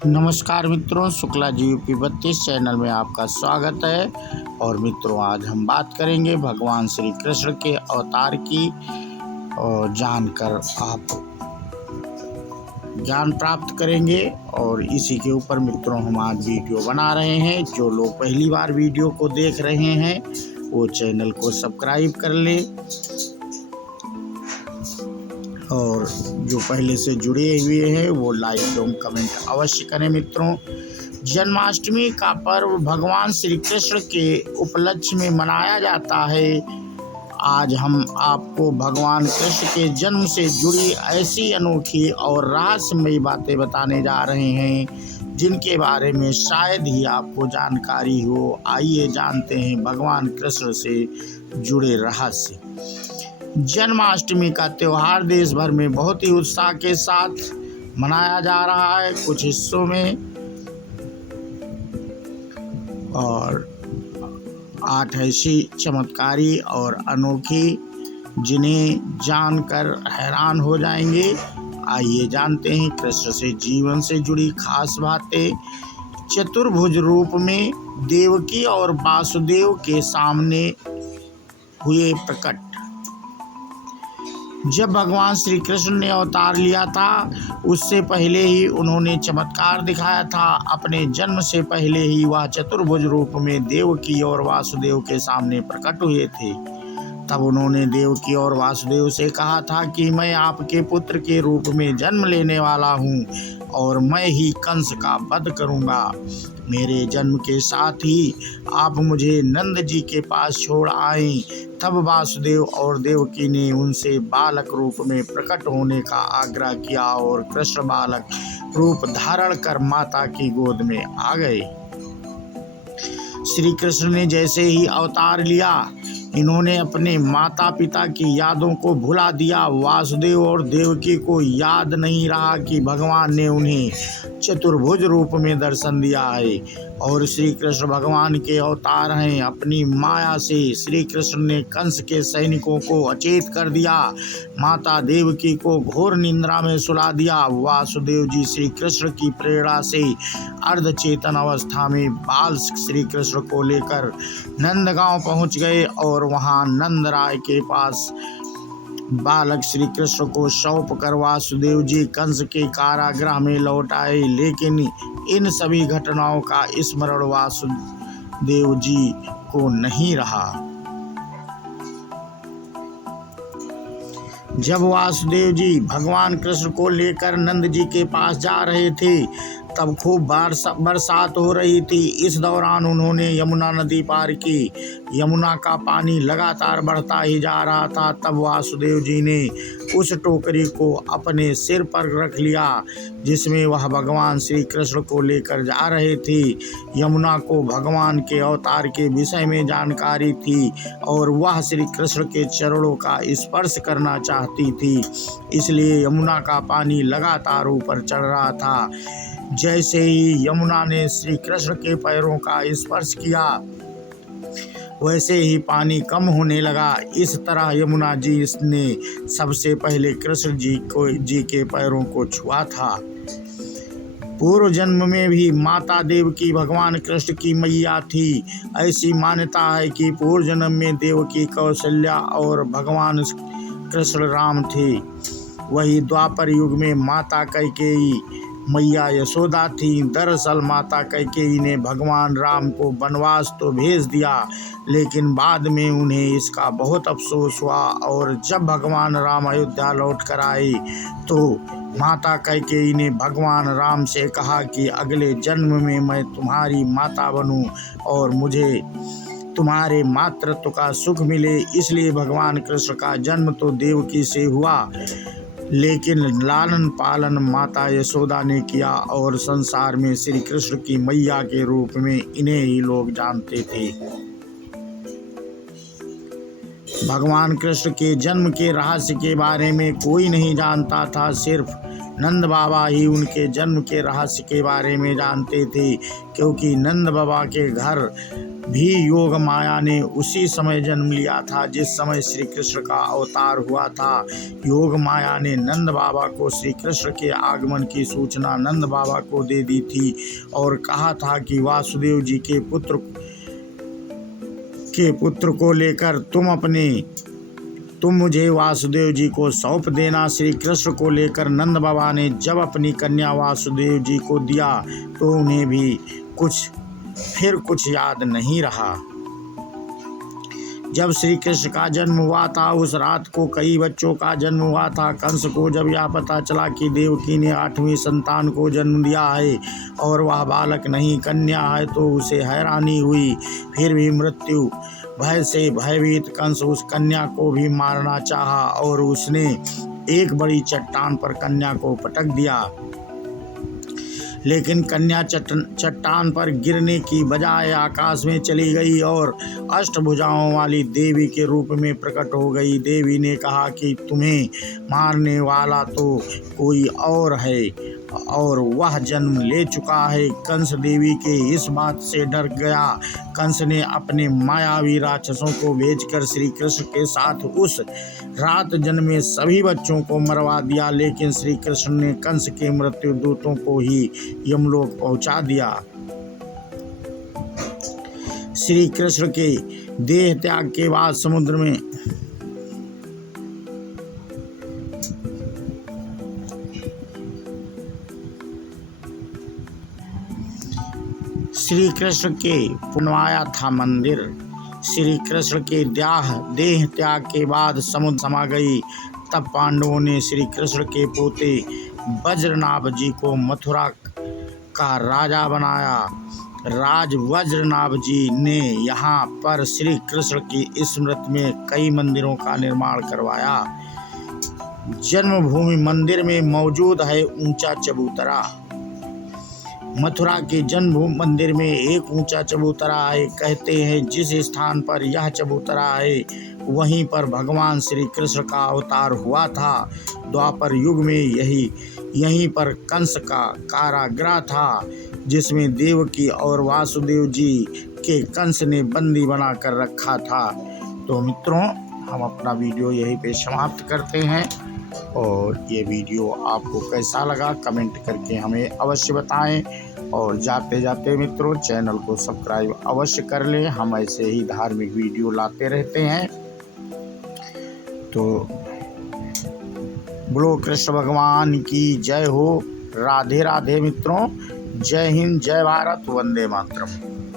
नमस्कार मित्रों, Shukla ji UP 32 channel में आपका स्वागत है। और मित्रों, आज हम बात करेंगे भगवान श्री कृष्ण के अवतार की और जानकर आप ज्ञान प्राप्त करेंगे। और इसी के ऊपर मित्रों हम आज वीडियो बना रहे हैं। जो लोग पहली बार वीडियो को देख रहे हैं वो चैनल को सब्सक्राइब कर लें और जो पहले से जुड़े हुए हैं वो लाइक एवं कमेंट अवश्य करें। मित्रों, जन्माष्टमी का पर्व भगवान श्री कृष्ण के उपलक्ष्य में मनाया जाता है। आज हम आपको भगवान कृष्ण के जन्म से जुड़ी ऐसी अनोखी और रहस्यमयी बातें बताने जा रहे हैं जिनके बारे में शायद ही आपको जानकारी हो। आइए जानते हैं भगवान कृष्ण से जुड़े रहस्य। जन्माष्टमी का त्यौहार देश भर में बहुत ही उत्साह के साथ मनाया जा रहा है। कुछ हिस्सों में और 8 ऐसी चमत्कारी और अनोखी जिन्हें जानकर हैरान हो जाएंगे। आइए जानते हैं कृष्ण से जीवन से जुड़ी खास बातें। चतुर्भुज रूप में देवकी और वासुदेव के सामने हुए प्रकट। जब भगवान श्री कृष्ण ने अवतार लिया था उससे पहले ही उन्होंने चमत्कार दिखाया था। अपने जन्म से पहले ही वह चतुर्भुज रूप में देवकी और वासुदेव के सामने प्रकट हुए थे। तब उन्होंने देवकी और वासुदेव से कहा था कि मैं आपके पुत्र के रूप में जन्म लेने वाला हूँ और मैं ही कंस का वध करूँगा। मेरे जन्म के साथ ही आप मुझे नंद जी के पास छोड़ आए। तब वासुदेव और देवकी ने उनसे बालक रूप में प्रकट होने का आग्रह किया और कृष्ण बालक रूप धारण कर माता की गोद में आ गए। श्री कृष्ण ने जैसे ही अवतार लिया इन्होंने अपने माता पिता की यादों को भुला दिया। वासुदेव और देवकी को याद नहीं रहा कि भगवान ने उन्हें चतुर्भुज रूप में दर्शन दिया है और श्री कृष्ण भगवान के अवतार हैं। अपनी माया से श्री कृष्ण ने कंस के सैनिकों को अचेत कर दिया। माता देवकी को घोर निंद्रा में सुला दिया। वासुदेव जी श्री कृष्ण की प्रेरणा से अर्धचेतन अवस्था में बाल श्री कृष्ण को लेकर नंदगांव पहुंच गए और वहां नंद राय के पास बालक श्री कृष्ण को सौंप कर वासुदेव जी कंस के कारागृह में लौट आए। लेकिन इन सभी घटनाओं का स्मरण वासुदेव जी को नहीं रहा। जब वासुदेव जी भगवान कृष्ण को लेकर नंद जी के पास जा रहे थे तब खूब बरसात हो रही थी। इस दौरान उन्होंने यमुना नदी पार की। यमुना का पानी लगातार बढ़ता ही जा रहा था। तब वासुदेव जी ने उस टोकरी को अपने सिर पर रख लिया जिसमें वह भगवान श्री कृष्ण को लेकर जा रहे थे। यमुना को भगवान के अवतार के विषय में जानकारी थी और वह श्री कृष्ण के चरणों का स्पर्श करना चाहती थी, इसलिए यमुना का पानी लगातार ऊपर चढ़ रहा था। जैसे ही यमुना ने श्री कृष्ण के पैरों का स्पर्श किया वैसे ही पानी कम होने लगा। इस तरह यमुना जी ने सबसे पहले कृष्ण जी के पैरों को छुआ था। पूर्व जन्म में भी माता देवकी भगवान कृष्ण की मैया थी। ऐसी मान्यता है कि पूर्व जन्म में देवकी कौशल्या और भगवान कृष्ण राम थे। वही द्वापर युग में माता कैकेयी मैया यशोदा थी। दरअसल माता कैकेयी ने भगवान राम को वनवास तो भेज दिया लेकिन बाद में उन्हें इसका बहुत अफसोस हुआ और जब भगवान राम अयोध्या लौट कर आए तो माता कैकेयी ने भगवान राम से कहा कि अगले जन्म में मैं तुम्हारी माता बनूं और मुझे तुम्हारे मातृत्व का सुख मिले। इसलिए भगवान कृष्ण का जन्म तो देवकी से हुआ लेकिन लालन पालन माता यशोदा ने किया और संसार में श्री कृष्ण की मैया के रूप में इन्हें ही लोग जानते थे। भगवान कृष्ण के जन्म के रहस्य के बारे में कोई नहीं जानता था। सिर्फ नंद बाबा ही उनके जन्म के रहस्य के बारे में जानते थे, क्योंकि नंद बाबा के घर भी योग माया ने उसी समय जन्म लिया था जिस समय श्री कृष्ण का अवतार हुआ था। योग माया ने नंद बाबा को श्री कृष्ण के आगमन की सूचना नंद बाबा को दे दी थी और कहा था कि वासुदेव जी के पुत्र को लेकर तुम मुझे वासुदेव जी को सौंप देना। श्री कृष्ण को लेकर नंद बाबा ने जब अपनी कन्या वासुदेव जी को दिया तो उन्हें भी फिर कुछ याद नहीं रहा। जब श्री कृष्ण का जन्म हुआ था उस रात को कई बच्चों का जन्म हुआ था। कंस को जब यह पता चला कि देवकी ने 8वीं संतान को जन्म दिया है और वह बालक नहीं कन्या है तो उसे हैरानी हुई। फिर भी मृत्यु भय से भयभीत कंस उस कन्या को भी मारना चाहा और उसने एक बड़ी चट्टान पर कन्या को पटक दिया, लेकिन कन्या चट्टान पर गिरने की बजाय आकाश में चली गई और अष्टभुजाओं वाली देवी के रूप में प्रकट हो गई। देवी ने कहा कि तुम्हें मारने वाला तो कोई और है और वह जन्म ले चुका है। कंस देवी के इस बात से डर गया। कंस ने अपने मायावी राक्षसों को भेजकर श्री कृष्ण के साथ उस रात जन्मे सभी बच्चों को मरवा दिया, लेकिन श्री कृष्ण ने कंस के मृत्यु दूतों को ही यमलोक पहुंचा दिया। श्री कृष्ण के देह त्याग के बाद समुद्र में श्री कृष्ण के बनवाया था मंदिर। श्री कृष्ण के देह त्याग के बाद समुद्र समा गई। तब पांडवों ने श्री कृष्ण के पोते वज्रनाभ जी को मथुरा का राजा बनाया। राज वज्रनाभ जी ने यहाँ पर श्री कृष्ण की स्मृति में कई मंदिरों का निर्माण करवाया। जन्मभूमि मंदिर में मौजूद है ऊंचा चबूतरा। मथुरा के जन्मभूमि मंदिर में एक ऊंचा चबूतरा है। कहते हैं जिस स्थान पर यह चबूतरा है वहीं पर भगवान श्री कृष्ण का अवतार हुआ था। द्वापर युग में यहीं पर कंस का कारागृह था जिसमें देवकी और वासुदेव जी के कंस ने बंदी बना कर रखा था। तो मित्रों, हम अपना वीडियो यहीं पे समाप्त करते हैं और ये वीडियो आपको कैसा लगा कमेंट करके हमें अवश्य बताएं और जाते जाते मित्रों चैनल को सब्सक्राइब अवश्य कर लें। हम ऐसे ही धार्मिक वीडियो लाते रहते हैं। तो बोलो कृष्ण भगवान की जय हो। राधे राधे मित्रों। जय हिंद, जय भारत, वंदे मातरम।